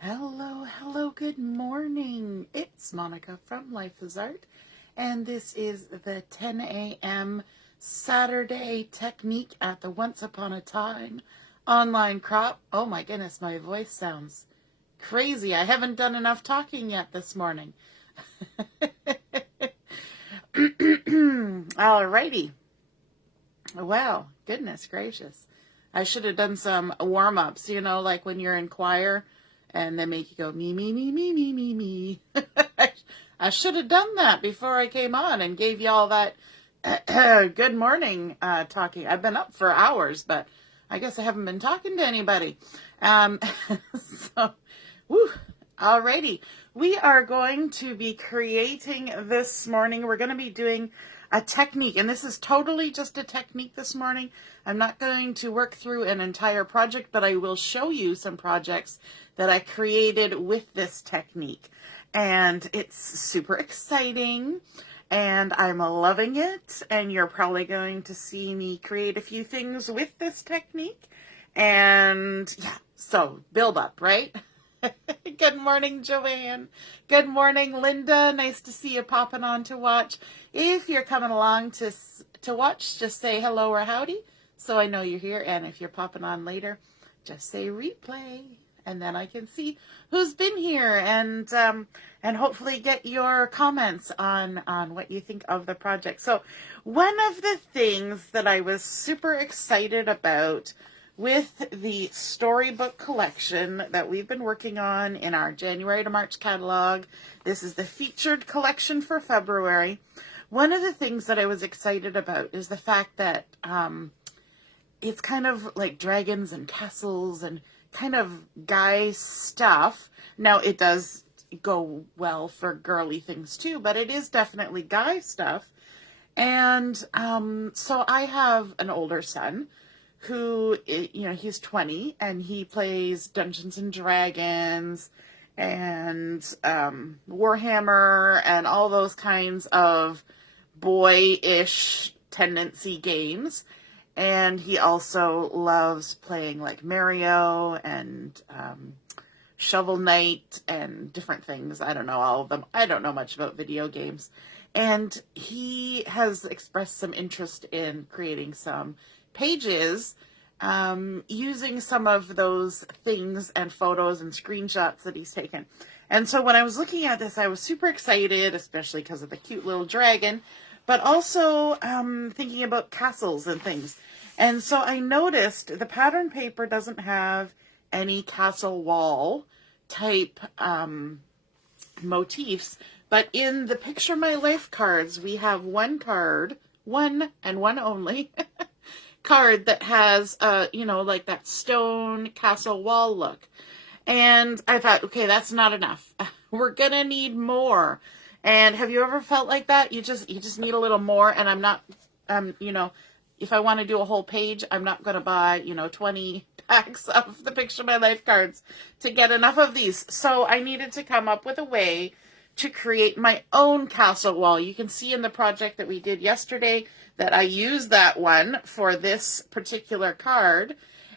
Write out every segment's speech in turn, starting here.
Hello, hello, good morning. It's Monica from Life is Art, and this is the 10 a.m. Saturday technique at the Once Upon a Time online crop. Oh my goodness, my voice sounds crazy. I haven't done enough talking yet this morning. Alrighty. Well, goodness gracious. I should have done some warm-ups, like when you're in choir and they make you go me, me, me, me, me, me, me. I should have done that before I came on and gave you all that good morning talking. I've been up for hours, but I guess I haven't been talking to anybody. So, whew, alrighty. We are going to be creating this morning. We're going to be doing a technique, and this is totally just a technique this morning. I'm not going to work through an entire project, but I will show you some projects that I created with this technique. And it's super exciting, and I'm loving it, and you're probably going to see me create a few things with this technique. And yeah, so build up, right? Good morning, Joanne. Good morning, Linda. Nice to see you popping on to watch. If you're coming along to watch, just say hello or howdy so I know you're here. And if you're popping on later, just say replay, and then I can see who's been here and hopefully get your comments on what you think of the project. So one of the things that I was super excited about with the Storybook collection that we've been working on in our January to March catalog. This is the featured collection for February. One of the things that I was excited about is the fact that it's kind of like dragons and castles and kind of guy stuff. Now, it does go well for girly things too, but it is definitely guy stuff. And so I have an older son who, he's 20 and he plays Dungeons and Dragons and Warhammer and all those kinds of boyish tendency games. And he also loves playing like Mario and Shovel Knight and different things. I don't know all of them. I don't know much about video games. And he has expressed some interest in creating some pages using some of those things and photos and screenshots that he's taken. And so when I was looking at this, I was super excited, especially because of the cute little dragon, but also thinking about castles and things. And so I noticed the pattern paper doesn't have any castle wall type motifs, but in the Picture My Life cards, we have one card, one and one only, card that has, like that stone castle wall look. And I thought, okay, that's not enough. We're going to need more. And have you ever felt like that? You just need a little more. And I'm not, if I want to do a whole page, I'm not going to buy, 20 packs of the Picture My Life cards to get enough of these. So I needed to come up with a way to create my own castle wall. You can see in the project that we did yesterday that I used that one for this particular card.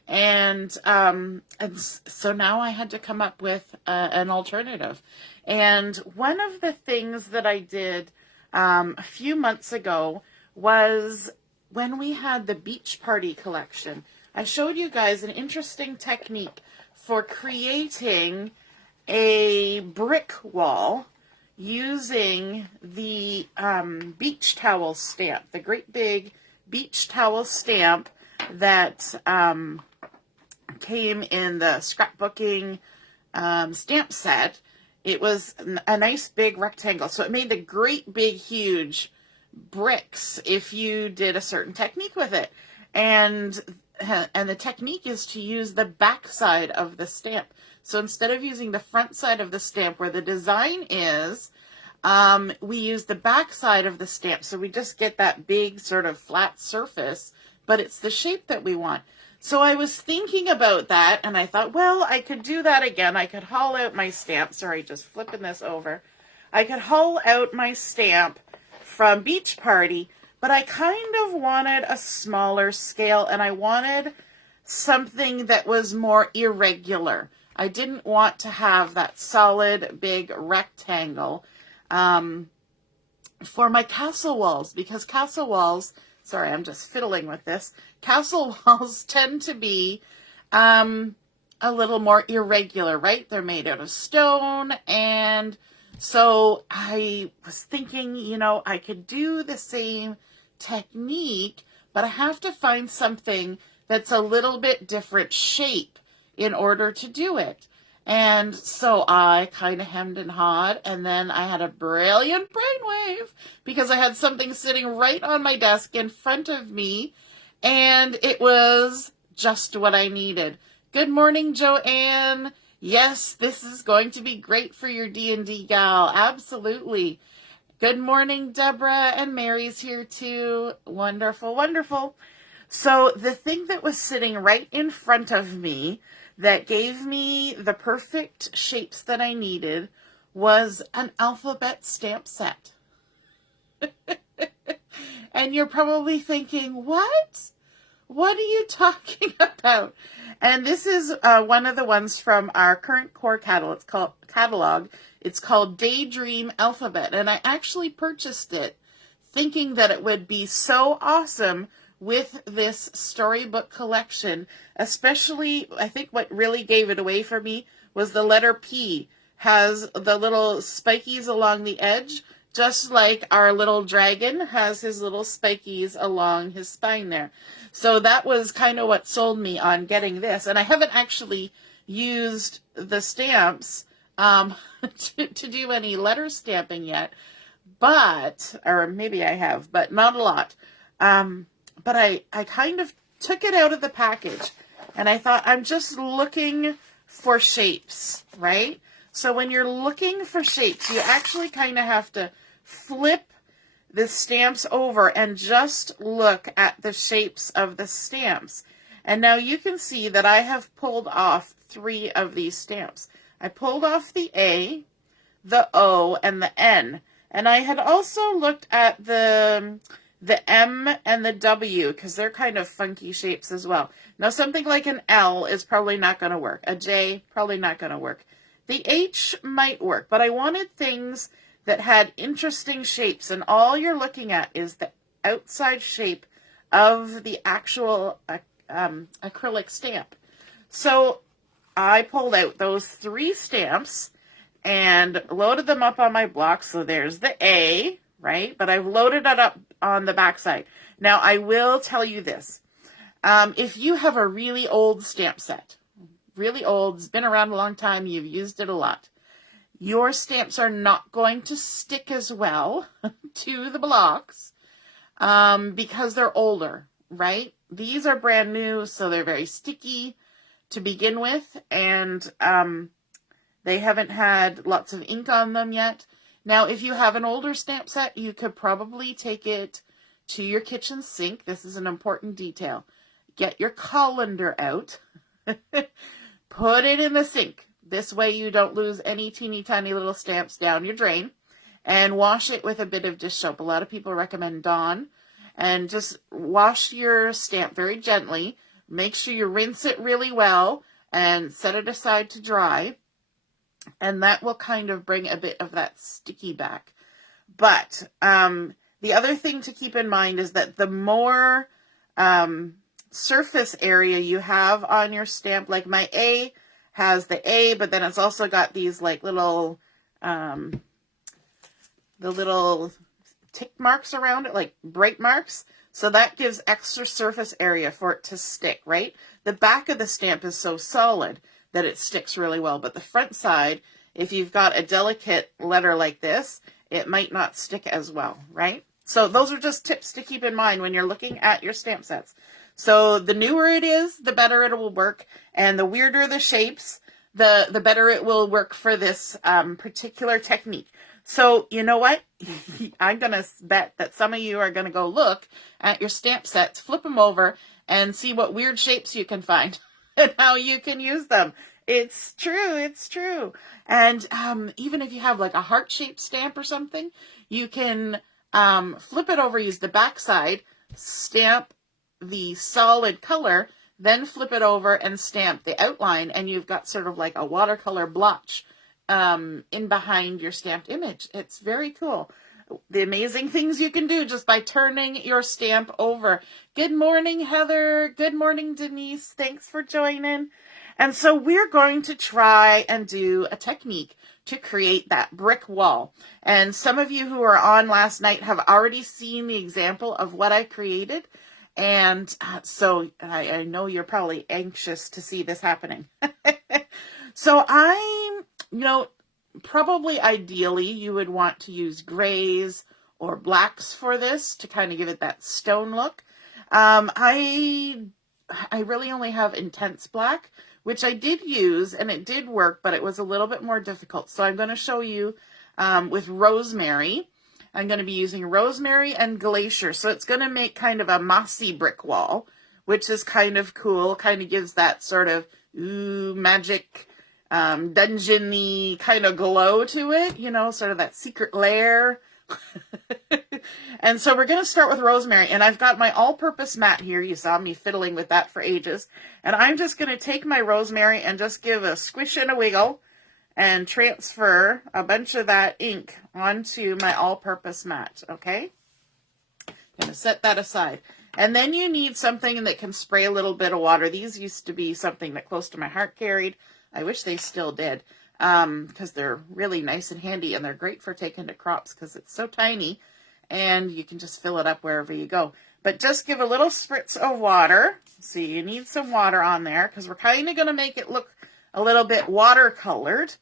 And so now I had to come up with an alternative. And one of the things that I did a few months ago was when we had the beach party collection. I showed you guys an interesting technique for creating a brick wall using the beach towel stamp, the great big beach towel stamp that came in the scrapbooking stamp set. It was a nice big rectangle, so it made the great big huge bricks if you did a certain technique with it. And the technique is to use the back side of the stamp. So instead of using the front side of the stamp where the design is, we use the back side of the stamp. So we just get that big sort of flat surface, but it's the shape that we want. So I was thinking about that, and I thought, well, I could do that again. I could haul out my stamp. Sorry, just flipping this over. I could haul out my stamp from Beach Party, but I kind of wanted a smaller scale, and I wanted something that was more irregular. I didn't want to have that solid big rectangle for my castle walls, because castle walls, sorry, I'm just fiddling with this, castle walls tend to be a little more irregular, right? They're made out of stone, and so I was thinking, you know, I could do the same technique, but I have to find something that's a little bit different shape in order to do it. And so I kind of hemmed and hawed, and then I had a brilliant brainwave because I had something sitting right on my desk in front of me, and it was just what I needed. Good morning, Joanne. Yes, this is going to be great for your D&D gal. Absolutely. Good morning, Deborah, and Mary's here too. Wonderful, wonderful. So the thing that was sitting right in front of me that gave me the perfect shapes that I needed was an alphabet stamp set. And you're probably thinking, what? What are you talking about? And this is one of the ones from our current core catalog. It's called Daydream Alphabet. And I actually purchased it thinking that it would be so awesome with this storybook collection. Especially, I think what really gave it away for me was the letter P has the little spikies along the edge, just like our little dragon has his little spikies along his spine there. So that was kind of what sold me on getting this. And I haven't actually used the stamps to do any letter stamping yet, but, or maybe I have, but not a lot. But I kind of took it out of the package and I thought, I'm just looking for shapes, right? So when you're looking for shapes, you actually kind of have to flip the stamps over and just look at the shapes of the stamps. And now you can see that I have pulled off 3 of these stamps. I pulled off the A, the O, and the N. And I had also looked at the M and the W because they're kind of funky shapes as well. Now something like an L is probably not going to work. A J, probably not going to work. The H might work, but I wanted things that had interesting shapes, and all you're looking at is the outside shape of the actual acrylic stamp. So I pulled out those 3 stamps and loaded them up on my block. So there's the A, right? But I've loaded it up on the backside. Now I will tell you this. If you have a really old stamp set, really old, it's been around a long time, you've used it a lot, your stamps are not going to stick as well to the blocks because they're older, right? These are brand new, so they're very sticky to begin with, and they haven't had lots of ink on them yet. Now, if you have an older stamp set, you could probably take it to your kitchen sink. This is an important detail. Get your colander out, put it in the sink. This way you don't lose any teeny tiny little stamps down your drain, and wash it with a bit of dish soap. A lot of people recommend Dawn, and just wash your stamp very gently. Make sure you rinse it really well and set it aside to dry, and that will kind of bring a bit of that sticky back. But the other thing to keep in mind is that the more surface area you have on your stamp, like my A has the A, but then it's also got these like little, the little tick marks around it, like bright marks. So that gives extra surface area for it to stick, right? The back of the stamp is so solid that it sticks really well. But the front side, if you've got a delicate letter like this, it might not stick as well, right? So those are just tips to keep in mind when you're looking at your stamp sets. So the newer it is, the better it will work. And the weirder the shapes, the better it will work for this particular technique. So you know what? I'm going to bet that some of you are going to go look at your stamp sets, flip them over, and see what weird shapes you can find and how you can use them. It's true. It's true. And even if you have like a heart-shaped stamp or something, you can flip it over, use the back side, stamp the solid color, then flip it over and stamp the outline, and you've got sort of like a watercolor blotch in behind your stamped image. It's very cool. The amazing things you can do just by turning your stamp over. Good morning, Heather. Good morning, Denise. Thanks for joining. And so we're going to try and do a technique to create that brick wall. And some of you who were on last night have already seen the example of what I created. And so I know you're probably anxious to see this happening. So probably ideally you would want to use grays or blacks for this to kind of give it that stone look. I really only have intense black, which I did use and it did work, but it was a little bit more difficult. So I'm going to show you with Rosemary. I'm going to be using Rosemary and Glacier. So it's going to make kind of a mossy brick wall, which is kind of cool. Kind of gives that sort of magic dungeon-y kind of glow to it, sort of that secret lair. And so we're going to start with Rosemary, and I've got my all-purpose mat here. You saw me fiddling with that for ages. And I'm just going to take my Rosemary and just give a squish and a wiggle and transfer a bunch of that ink onto my all-purpose mat, okay? I'm going to set that aside. And then you need something that can spray a little bit of water. These used to be something that Close to My Heart carried. I wish they still did, because they're really nice and handy, and they're great for taking to crops because it's so tiny, and you can just fill it up wherever you go. But just give a little spritz of water. So you need some water on there because we're kind of going to make it look a little bit watercolored.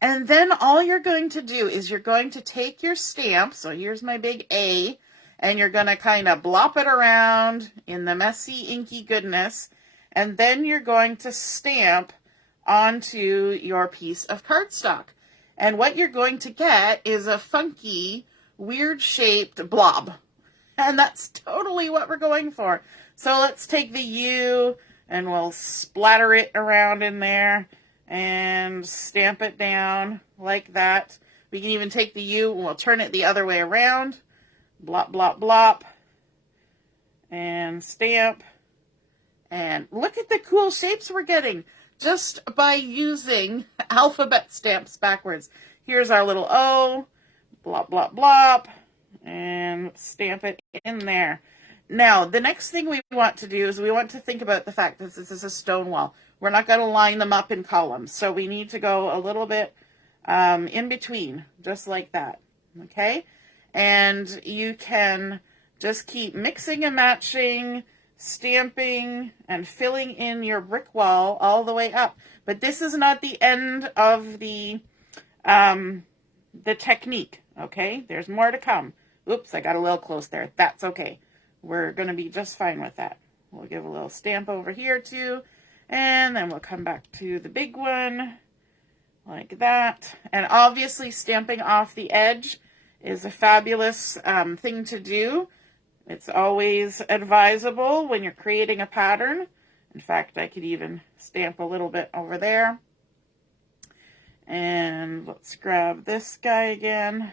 And then all you're going to do is you're going to take your stamp. So here's my big A, and you're going to kind of blop it around in the messy, inky goodness. And then you're going to stamp onto your piece of cardstock. And what you're going to get is a funky, weird-shaped blob. And that's totally what we're going for. So let's take the U and we'll splatter it around in there and stamp it down like that. We can even take the U and we'll turn it the other way around. Blop, blop, blop. And stamp. And look at the cool shapes we're getting just by using alphabet stamps backwards. Here's our little O. Blop, blop, blop. And stamp it in there. Now, the next thing we want to do is we want to think about the fact that this is a stone wall. We're not going to line them up in columns, so we need to go a little bit in between, just like that, okay? And you can just keep mixing and matching, stamping, and filling in your brick wall all the way up. But this is not the end of the technique, okay? There's more to come. Oops, I got a little close there. That's okay. We're going to be just fine with that. We'll give a little stamp over here too, and then we'll come back to the big one like that. And obviously stamping off the edge is a fabulous thing to do. It's always advisable when you're creating a pattern. In fact, I could even stamp a little bit over there. And let's grab this guy again.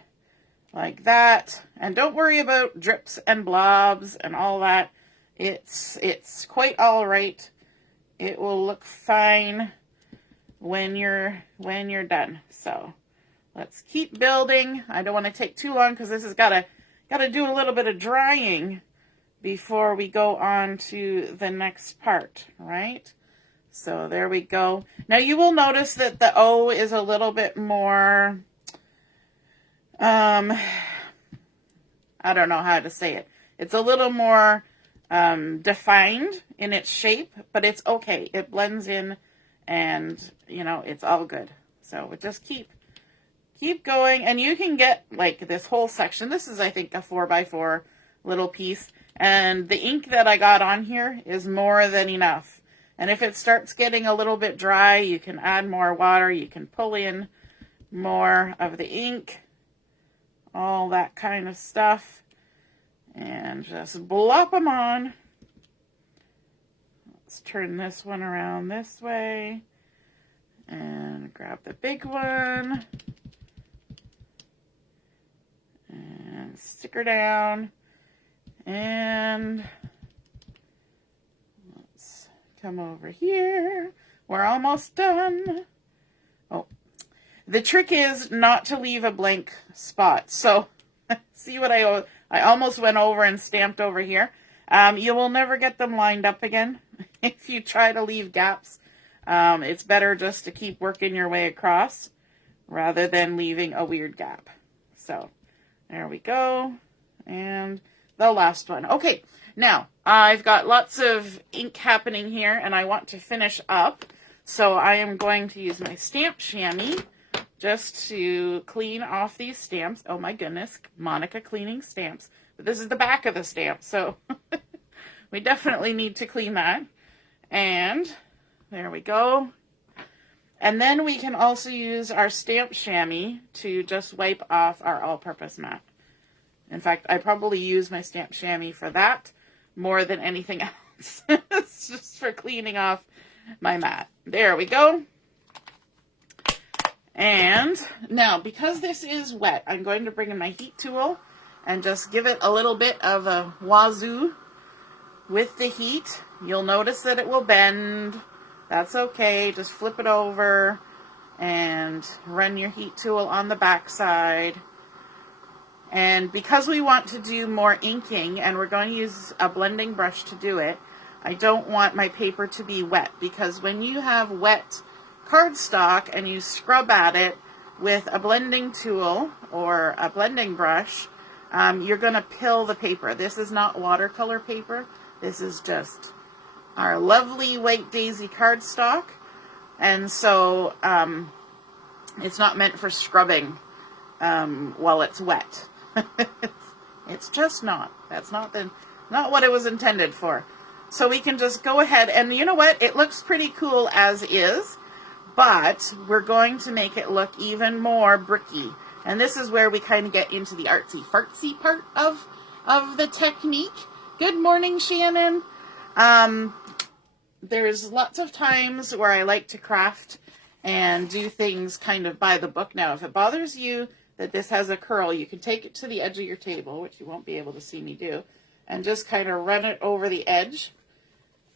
Like that. And don't worry about drips and blobs and all that. It's quite all right. It will look fine when you're done. So let's keep building. I don't want to take too long because this has got to do a little bit of drying before we go on to the next part, right? So there we go. Now you will notice that the O is a little bit more I don't know how to say it. It's a little more defined in its shape, but it's okay. It blends in and, it's all good. So we just keep going, and you can get like this whole section. This is, I think, a 4x4 little piece, and the ink that I got on here is more than enough. And if it starts getting a little bit dry, you can add more water. You can pull in more of the ink. All that kind of stuff, and just blop them on. Let's turn this one around this way and grab the big one and stick her down, and let's come over here. We're almost done. Oh, the trick is not to leave a blank spot. So see what I almost went over and stamped over here. You will never get them lined up again if you try to leave gaps. It's better just to keep working your way across rather than leaving a weird gap. So there we go. And the last one. Okay, now I've got lots of ink happening here and I want to finish up. So I am going to use my stamp chamois just to clean off these stamps. Oh my goodness, Monica cleaning stamps. But this is the back of the stamp, so we definitely need to clean that. And there we go. And then we can also use our stamp chamois to just wipe off our all-purpose mat. In fact, I probably use my stamp chamois for that more than anything else. It's just for cleaning off my mat. There we go. And now, because this is wet, I'm going to bring in my heat tool and just give it a little bit of a wazoo with the heat. You'll notice that it will bend. That's okay. Just flip it over and run your heat tool on the back side. And because we want to do more inking and we're going to use a blending brush to do it, I don't want my paper to be wet, because when you have wet cardstock and you scrub at it with a blending tool or a blending brush, you're going to pill the paper. This is not watercolor paper. This is just our lovely white daisy cardstock. And so it's not meant for scrubbing while it's wet. It's just not. That's not what it was intended for. So we can just go ahead and, you know what? It looks pretty cool as is, but we're going to make it look even more bricky. And this is where we kind of get into the artsy-fartsy part of the technique. Good morning, Shannon. There's lots of times where I like to craft and do things kind of by the book. Now, if it bothers you that this has a curl, you can take it to the edge of your table, which you won't be able to see me do, and just kind of run it over the edge.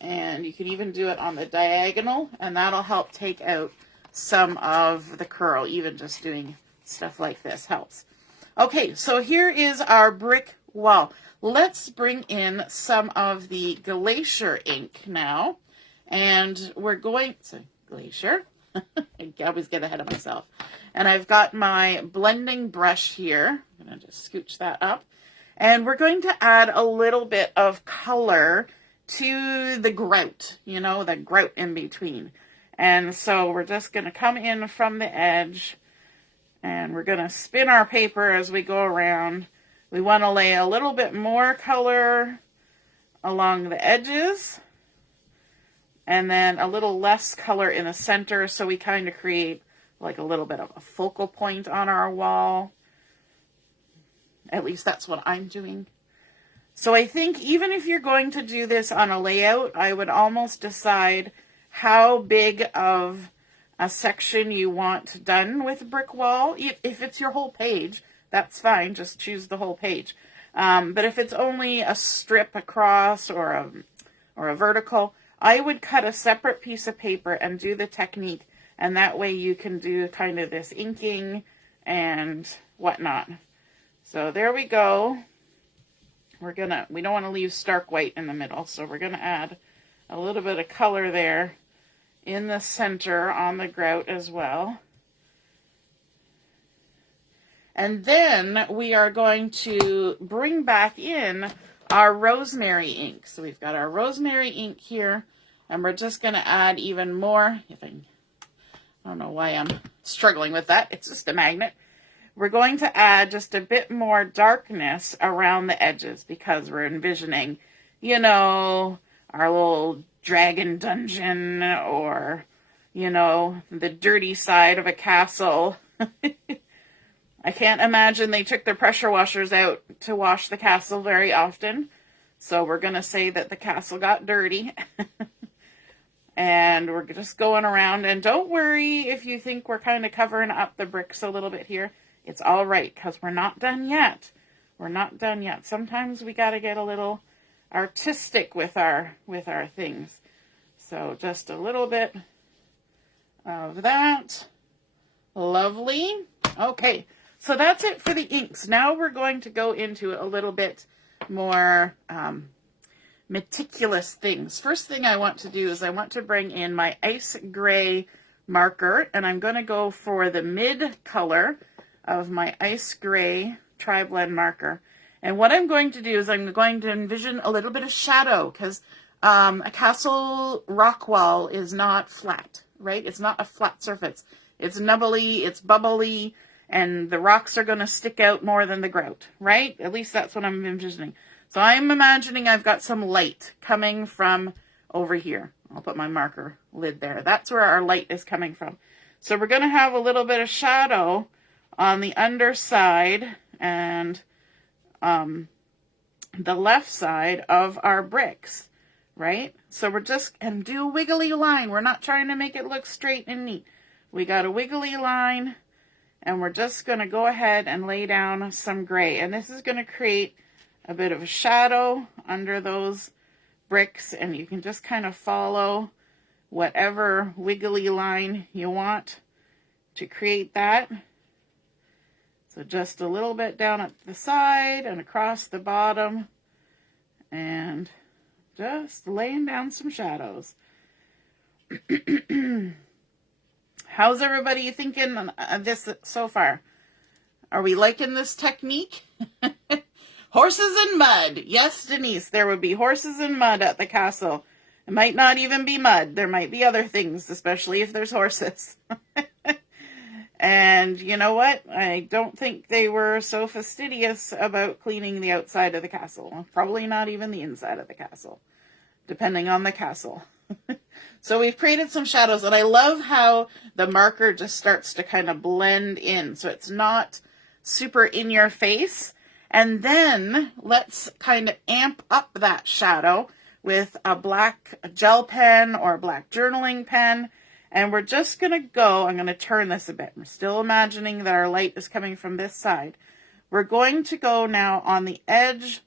And you can even do it on the diagonal, and that'll help take out some of the curl. Even just doing stuff like this helps. Okay, so here is our brick wall. Let's bring in some of the Glacier ink now. And we're going, Glacier. I always get ahead of myself. And I've got my blending brush here. I'm going to just scooch that up. And we're going to add a little bit of color to the grout, you know, the grout in between. And so we're just going to come in from the edge and we're going to spin our paper as we go around. We want to lay a little bit more color along the edges and then a little less color in the center, so we kind of create like a little bit of a focal point on our wall. At least that's what I'm doing. So I think even if you're going to do this on a layout, I would almost decide how big of a section you want done with brick wall. If it's your whole page, that's fine. Just choose the whole page. But if it's only a strip across or a vertical, I would cut a separate piece of paper and do the technique. And that way you can do kind of this inking and whatnot. So there we go. We don't want to leave stark white in the middle, so we're going to add a little bit of color there in the center on the grout as well. And then we are going to bring back in our Rosemary ink. So we've got our Rosemary ink here, and we're just going to add even more. I don't know why I'm struggling with that. It's just a magnet. We're going to add just a bit more darkness around the edges because we're envisioning, you know, our little dragon dungeon or, you know, the dirty side of a castle. I can't imagine they took their pressure washers out to wash the castle very often. So we're going to say that the castle got dirty. And we're just going around. And don't worry if you think we're kind of covering up the bricks a little bit here. It's all right, because we're not done yet. We're not done yet. Sometimes we got to get a little artistic with our things. So just a little bit of that. Lovely. Okay, so that's it for the inks. Now we're going to go into a little bit more meticulous things. First thing I want to do is I want to bring in my ice gray marker, and I'm going to go for the mid color of my ice gray Tri-Blend marker. And what I'm going to do is I'm going to envision a little bit of shadow, because a castle rock wall is not flat, right? It's not a flat surface. It's nubbly, it's bubbly, and the rocks are going to stick out more than the grout, right? At least that's what I'm envisioning. So I'm imagining I've got some light coming from over here. I'll put my marker lid there. That's where our light is coming from. So we're going to have a little bit of shadow on the underside and the left side of our bricks, right? So we're just, and do a wiggly line. We're not trying to make it look straight and neat. We got a wiggly line, and we're just going to go ahead and lay down some gray. And this is going to create a bit of a shadow under those bricks, and you can just kind of follow whatever wiggly line you want to create that. So just a little bit down at the side and across the bottom, and just laying down some shadows. How's everybody thinking of this so far? Are we liking this technique? Horses and mud. Yes, Denise, there would be horses and mud at the castle. It might not even be mud. There might be other things, especially if there's horses. And you know what? I don't think they were so fastidious about cleaning the outside of the castle. Probably not even the inside of the castle, depending on the castle. So we've created some shadows, and I love how the marker just starts to kind of blend in. So it's not super in your face. And then let's kind of amp up that shadow with a black gel pen or a black journaling pen. And we're just going to go, I'm going to turn this a bit. We're still imagining that our light is coming from this side. We're going to go now on the edge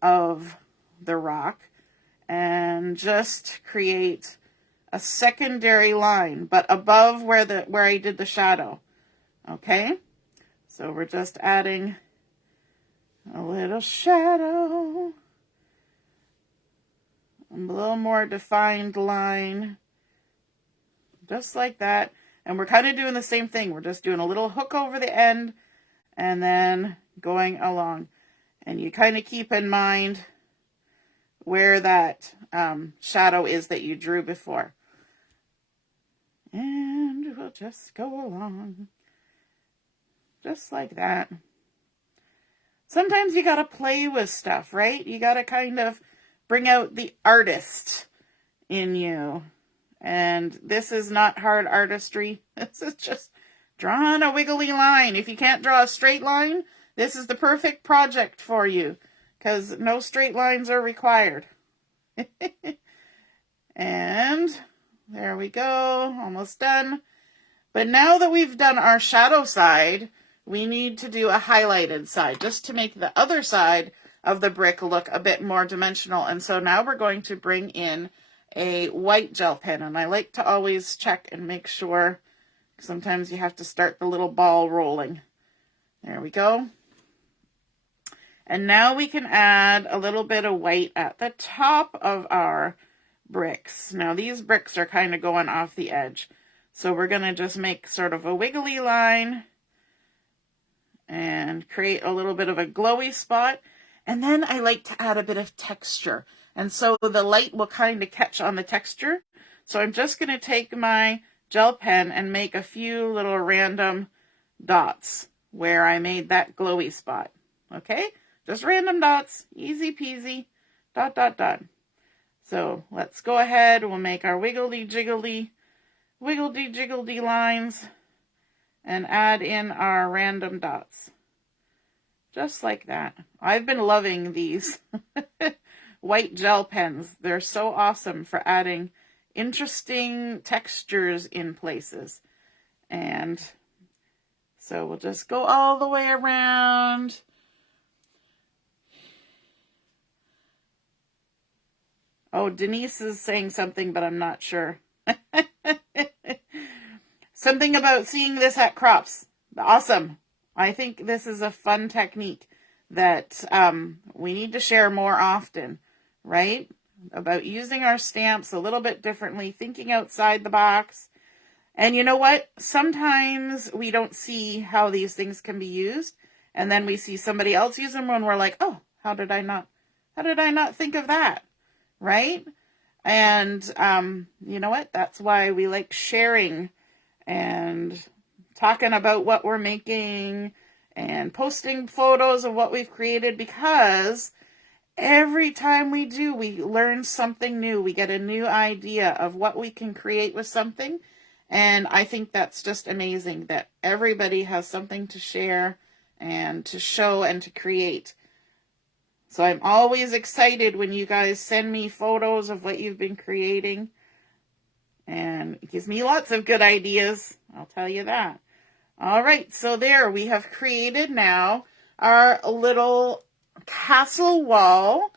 of the rock and just create a secondary line, but above where I did the shadow. Okay? So we're just adding a little shadow, a little more defined line. Just like that. And we're kind of doing the same thing. We're just doing a little hook over the end and then going along. And you kind of keep in mind where that shadow is that you drew before. And we'll just go along. Just like that. Sometimes you got to play with stuff, right? You got to kind of bring out the artist in you. And this is not hard artistry. This is just drawing a wiggly line. If you can't draw a straight line, this is the perfect project for you, because no straight lines are required. And there we go, almost done. But now that we've done our shadow side, we need to do a highlighted side, just to make the other side of the brick look a bit more dimensional. And so now we're going to bring in a white gel pen, and I like to always check and make sure. Sometimes you have to start the little ball rolling. There we go. And now we can add a little bit of white at the top of our bricks. Now these bricks are kind of going off the edge, so we're going to just make sort of a wiggly line and create a little bit of a glowy spot. And then I like to add a bit of texture. And so the light will kind of catch on the texture. So I'm just going to take my gel pen and make a few little random dots where I made that glowy spot. Okay? Just random dots. Easy peasy. Dot, dot, dot. So let's go ahead. We'll make our wiggledy jiggly lines and add in our random dots. Just like that. I've been loving these white gel pens. They're so awesome for adding interesting textures in places. And so we'll just go all the way around. Oh, Denise is saying something, but I'm not sure. Something about seeing this at crops. Awesome. I think this is a fun technique that we need to share more often, right? About using our stamps a little bit differently, thinking outside the box. And you know what? Sometimes we don't see how these things can be used, and then we see somebody else use them and we're like, oh, how did I not think of that? Right? And you know what? That's why we like sharing and talking about what we're making and posting photos of what we've created, because every time we do, we learn something new. We get a new idea of what we can create with something. And I think that's just amazing that everybody has something to share and to show and to create. So I'm always excited when you guys send me photos of what you've been creating. And it gives me lots of good ideas, I'll tell you that. All right, so there we have created now our little castle wall.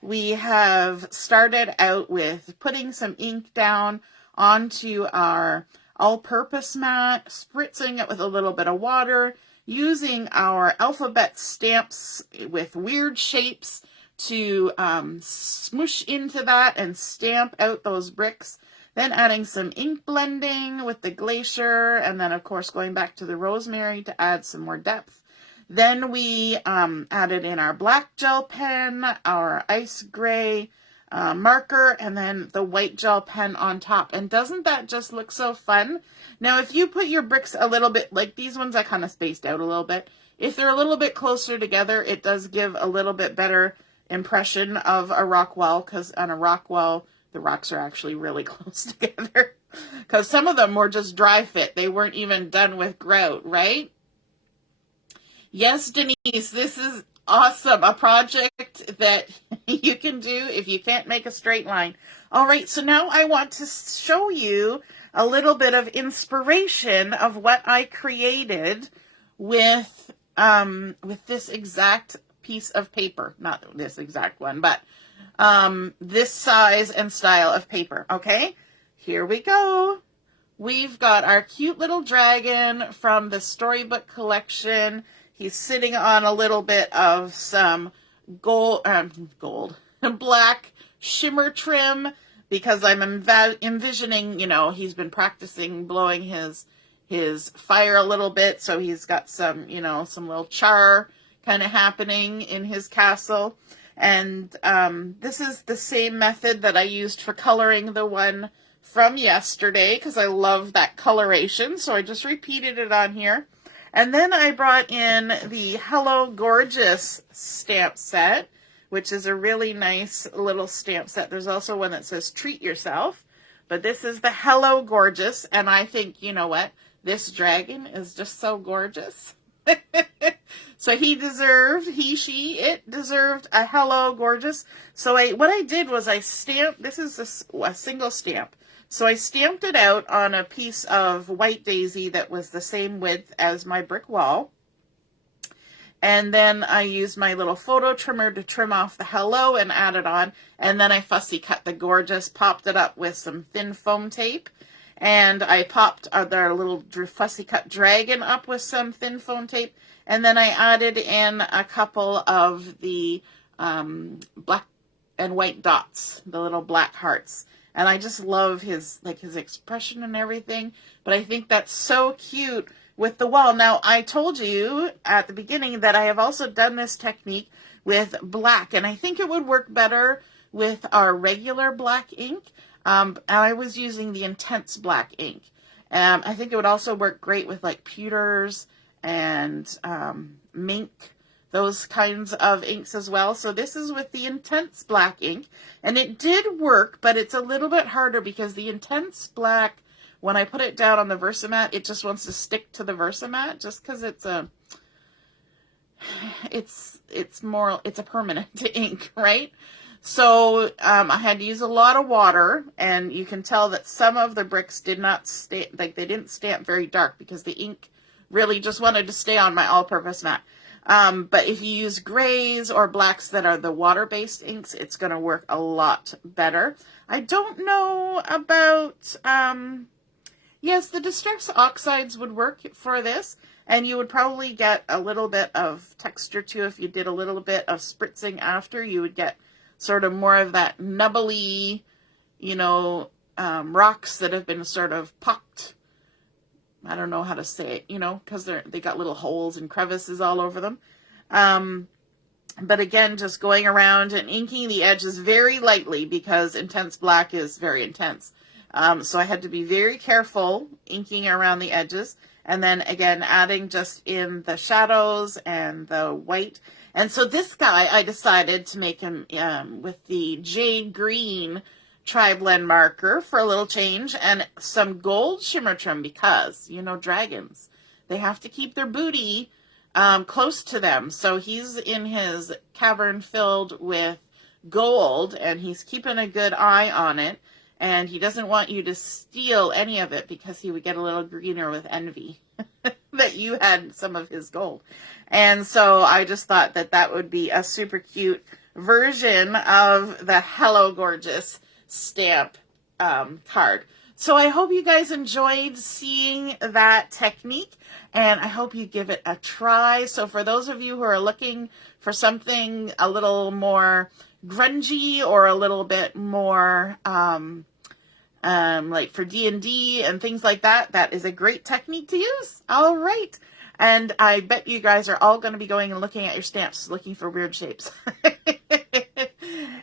We have started out with putting some ink down onto our all-purpose mat, spritzing it with a little bit of water, using our alphabet stamps with weird shapes to smoosh into that and stamp out those bricks. Then adding some ink blending with the Glacier, and then of course going back to the Rosemary to add some more depth. Then we added in our black gel pen, our ice gray marker, and then the white gel pen on top. And doesn't that just look so fun? Now, if you put your bricks a little bit, like these ones I kind of spaced out a little bit. If they're a little bit closer together, it does give a little bit better impression of a rock wall, because on a rock wall, the rocks are actually really close together. Because some of them were just dry fit. They weren't even done with grout, right? Yes, Denise, this is awesome. A project that you can do if you can't make a straight line. All right, so now I want to show you a little bit of inspiration of what I created with this exact piece of paper. Not this exact one, but this size and style of paper. Okay, here we go. We've got our cute little dragon from the Storybook collection. He's sitting on a little bit of some black shimmer trim, because I'm envisioning, you know, he's been practicing blowing his fire a little bit, so he's got some, you know, some little char kind of happening in his castle. And this is the same method that I used for coloring the one from yesterday, because I love that coloration, so I just repeated it on here. And then I brought in the Hello Gorgeous stamp set, which is a really nice little stamp set. There's also one that says Treat Yourself, but this is the Hello Gorgeous, and I think, you know what, this dragon is just so gorgeous. So it deserved a Hello Gorgeous. So what I did was I stamped, this is a single stamp. So I stamped it out on a piece of white daisy that was the same width as my brick wall. And then I used my little photo trimmer to trim off the hello and add it on. And then I fussy cut the gorgeous, popped it up with some thin foam tape. And I popped their little fussy cut dragon up with some thin foam tape. And then I added in a couple of the black and white dots, the little black hearts. And I just love his expression and everything. But I think that's so cute with the wall. Now, I told you at the beginning that I have also done this technique with black. And I think it would work better with our regular black ink. I was using the intense black ink. I think it would also work great with like pewters and mink, those kinds of inks as well. So this is with the intense black ink, and it did work, but it's a little bit harder because the intense black, when I put it down on the Versamat, it just wants to stick to the Versamat just because it's a permanent ink, right? So I had to use a lot of water, and you can tell that some of the bricks did not they didn't stamp very dark because the ink really just wanted to stay on my all-purpose mat. But if you use grays or blacks that are the water-based inks, it's going to work a lot better. I don't know about, yes, the Distress Oxides would work for this, and you would probably get a little bit of texture too. If you did a little bit of spritzing after, you would get sort of more of that nubbly, you know, rocks that have been sort of pocked. I don't know how to say it, you know, because they got little holes and crevices all over them. But again, just going around and inking the edges very lightly because intense black is very intense. So I had to be very careful inking around the edges. And then again, adding just in the shadows and the white. And so this guy, I decided to make him with the Jade Green Tri-Blend marker for a little change and some gold shimmer trim because, you know, dragons, they have to keep their booty close to them. So he's in his cavern filled with gold and he's keeping a good eye on it. And he doesn't want you to steal any of it because he would get a little greener with envy that you had some of his gold. And so I just thought that that would be a super cute version of the Hello Gorgeous stamp card. So I hope you guys enjoyed seeing that technique, and I hope you give it a try. So for those of you who are looking for something a little more grungy or a little bit more like for D&D and things like that, that is a great technique to use. All right. And I bet you guys are all going to be going and looking at your stamps, looking for weird shapes.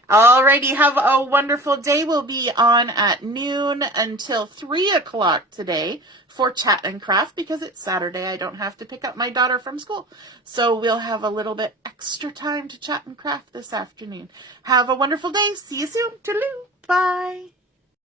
Alrighty, have a wonderful day. We'll be on at noon until 3 o'clock today for Chat and Craft because it's Saturday. I don't have to pick up my daughter from school. So we'll have a little bit extra time to chat and craft this afternoon. Have a wonderful day. See you soon. Toodaloo. Bye.